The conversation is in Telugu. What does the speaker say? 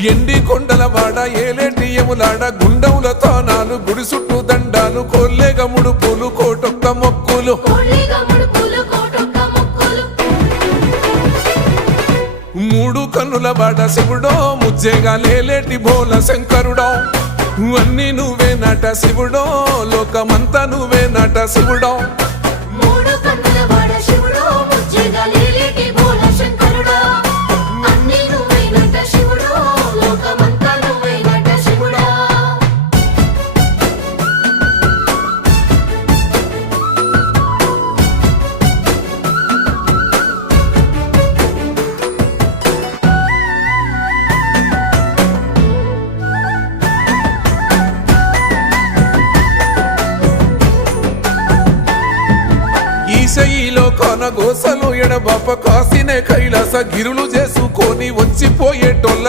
ఎండి కొండల వాడ ఏలేటి యములాడ గుండముల తానాలు గుడి చుట్టూ దండాలు కొల్లేగ ముడుపులు కోటొక్క మొక్కులు మూడు కన్నుల వాడ శివుడో ముజ్జేగా లేలేటి బోల శంకరుడో అన్ని నువ్వే నట శివుడో లోకమంతా నువ్వే నట శివుడో ఈశయిలో కొన గోసలు ఎడబాప కాసినే కైలాస గిరులు చేసుకొని వచ్చిపోయేటోళ్ళ